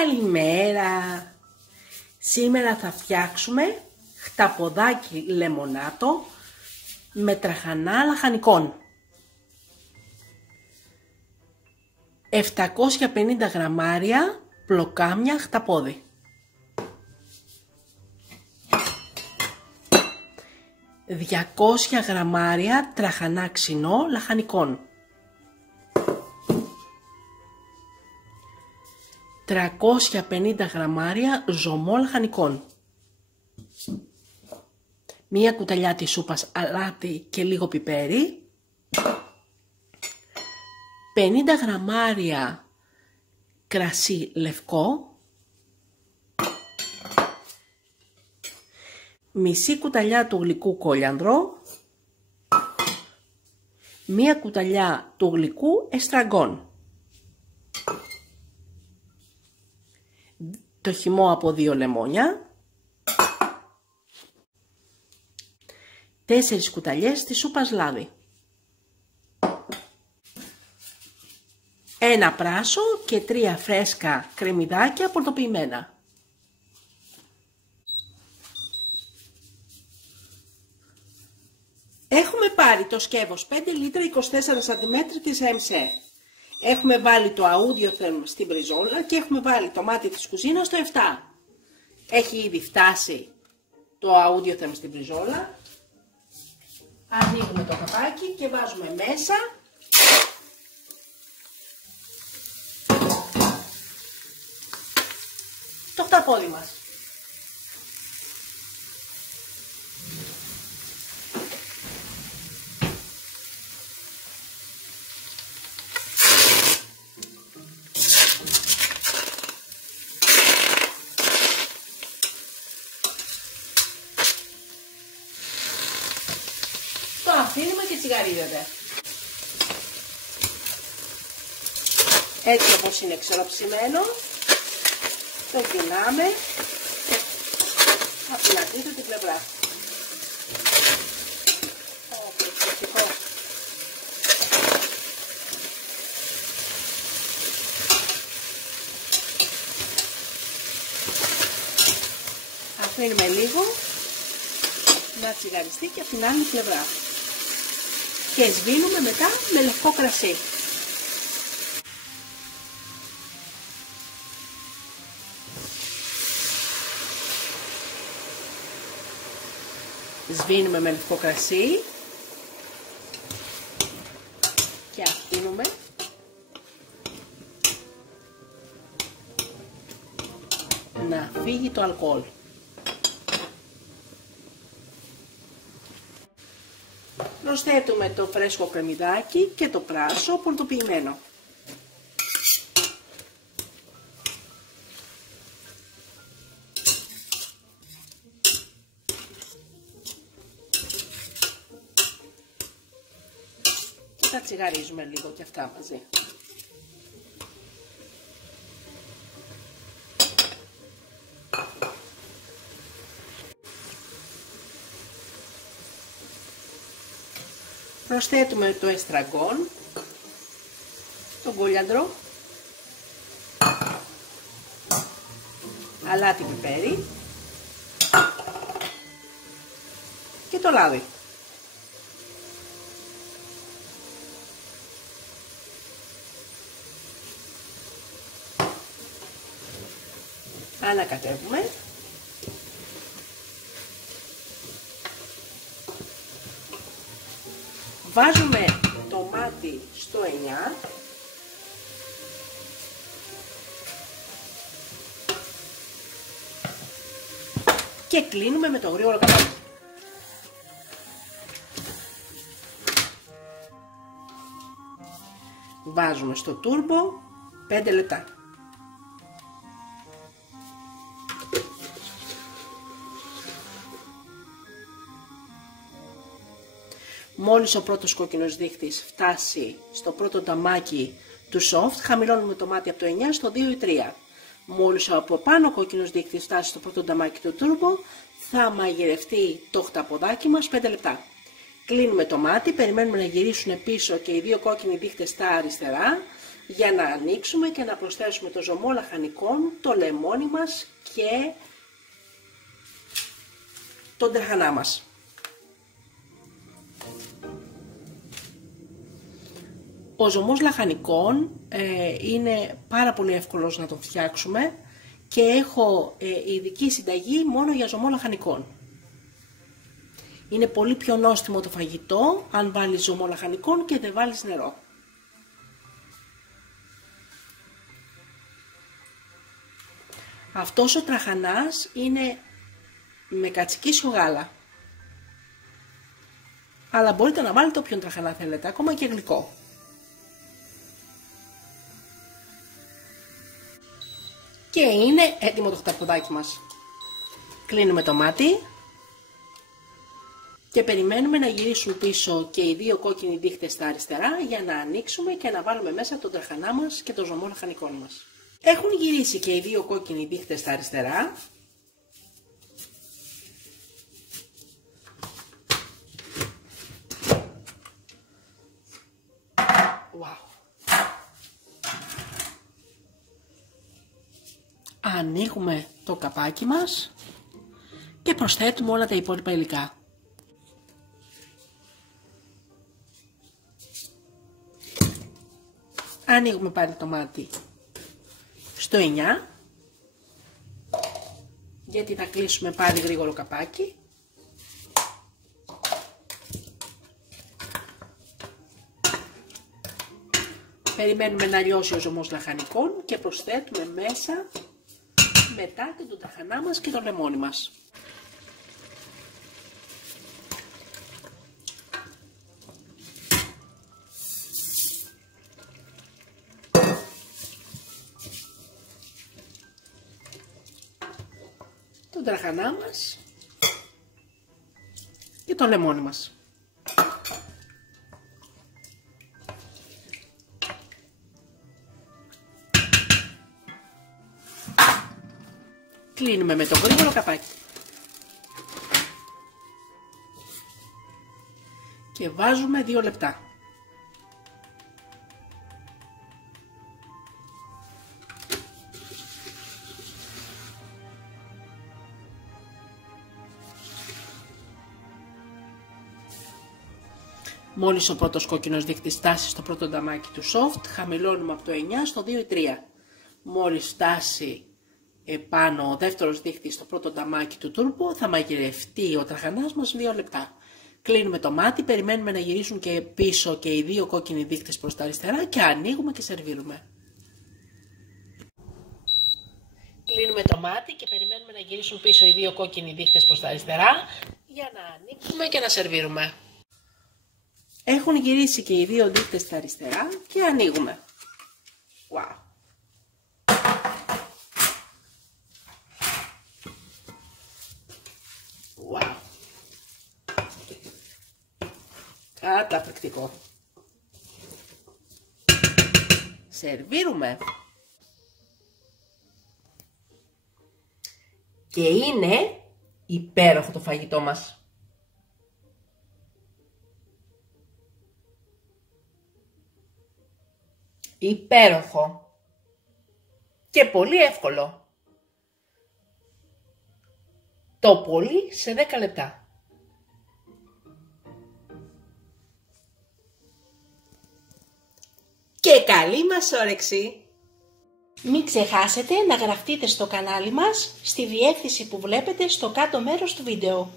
Καλημέρα! Σήμερα θα φτιάξουμε χταποδάκι λεμονάτο με τραχανά λαχανικών. 750 γραμμάρια πλοκάμια χταπόδι. 200 γραμμάρια τραχανά ξινό λαχανικών. 350 γραμμάρια ζωμό λαχανικών. Μία κουταλιά της σούπας αλάτι και λίγο πιπέρι. 50 γραμμάρια κρασί λευκό. Μισή κουταλιά του γλυκού κόλιανδρο. Μία κουταλιά του γλυκού εστραγκόν. Το χυμό από 2 λεμόνια. 4 κουταλιές της σούπας λάδι. Ένα πράσο και 3 φρέσκα κρεμμυδάκια πορτοποιημένα. Έχουμε πάρει το σκεύος 5 λίτρα 24 cm της MC. Έχουμε βάλει το Audiotherm στην μπριζόλα και έχουμε βάλει το μάτι της κουζίνας στο 7. Έχει ήδη φτάσει το Audiotherm στην μπριζόλα. Ανοίγουμε το καπάκι και βάζουμε μέσα το χταπόδι μας. Το αφήνουμε και τσιγαρίζεται. Έτσι όπως είναι ξεροψημένο, το γυρνάμε από την αντίθετη πλευρά. Αφήνουμε λίγο να τσιγαριστεί και από την άλλη πλευρά. Και σβήνουμε μετά με λευκό κρασί. Σβήνουμε με λευκό κρασί και αφήνουμε να φύγει το αλκοόλ. Προσθέτουμε το φρέσκο κρεμμυδάκι και το πράσο πορτοποιημένο. Και τα τσιγαρίζουμε λίγο και αυτά μαζί. Προσθέτουμε το εστραγκόν, τον κόλιανδρο, αλάτι πιπέρι και το λάδι. Ανακατεύουμε. Βάζουμε το μάτι στο 9 και κλείνουμε με το γρήγορο καπάκι. Βάζουμε στο τούρμπο 5 λεπτά. Μόλις ο πρώτος κόκκινος δείχτης φτάσει στο πρώτο νταμάκι του soft, χαμηλώνουμε το μάτι από το 9 στο 2 ή 3. Μόλις από πάνω ο κόκκινος δείχτης φτάσει στο πρώτο νταμάκι του turbo, θα μαγειρευτεί το χταποδάκι μας 5 λεπτά. Κλείνουμε το μάτι, περιμένουμε να γυρίσουν πίσω και οι 2 κόκκινοι δείχτες στα αριστερά. για να ανοίξουμε και να προσθέσουμε το ζωμό λαχανικών, το λεμόνι μας και τον τραχανά μας. Ο ζωμός λαχανικών είναι πάρα πολύ εύκολος να τον φτιάξουμε και έχω ειδική συνταγή μόνο για ζωμό λαχανικών. Είναι πολύ πιο νόστιμο το φαγητό αν βάλεις ζωμό λαχανικών και δεν βάλεις νερό. Αυτός ο τραχανάς είναι με κατσικίσιο γάλα. Αλλά μπορείτε να βάλετε όποιον τραχανά θέλετε, ακόμα και γλυκό. Και είναι έτοιμο το χταποδάκι μας. Κλείνουμε το μάτι και περιμένουμε να γυρίσουν πίσω και οι δύο κόκκινοι δείχτες στα αριστερά για να ανοίξουμε και να βάλουμε μέσα τον τραχανά μας και το ζωμό λαχανικών μας. Έχουν γυρίσει και οι δύο κόκκινοι δείχτες στα αριστερά. Wow. Ανοίγουμε το καπάκι μας και προσθέτουμε όλα τα υπόλοιπα υλικά. Ανοίγουμε πάλι το μάτι στο 9, γιατί θα κλείσουμε πάλι γρήγορο καπάκι. Περιμένουμε να λιώσει ο ζωμός λαχανικών και προσθέτουμε μέσα μετά και τον τραχανά μας και το λεμόνι μας. Τον τραχανά μας και το λεμόνι μας. Κλείνουμε με το γρήγορο καπάκι. Και βάζουμε 2 λεπτά. Μόλις ο πρώτος κόκκινος δείκτης φτάσει στο πρώτο νταμάκι του soft, χαμηλώνουμε από το 9 στο 2 ή 3. Μόλις φτάσει επάνω ο δεύτερος δείκτης στο πρώτο νταμάκι του turbo, θα μαγειρευτεί ο τραχανάς μας 2 λεπτά. Κλείνουμε το μάτι, περιμένουμε να γυρίσουν και πίσω και οι δύο κόκκινοι δείκτες προς τα αριστερά και ανοίγουμε και σερβίρουμε. Κλείνουμε το μάτι και περιμένουμε να γυρίσουν πίσω οι δύο κόκκινοι δείκτες προς τα αριστερά για να ανοίξουμε και να σερβίρουμε. Έχουν γυρίσει και οι δύο δείκτες στα αριστερά και ανοίγουμε. Wow. Wow. Καταπληκτικό. Σερβίρουμε. Και είναι υπέροχο το φαγητό μας. Υπέροχο. Και πολύ εύκολο. Το πολύ σε 10 λεπτά. Και καλή μας όρεξη! Μην ξεχάσετε να γραφτείτε στο κανάλι μας στη διεύθυνση που βλέπετε στο κάτω μέρος του βίντεο.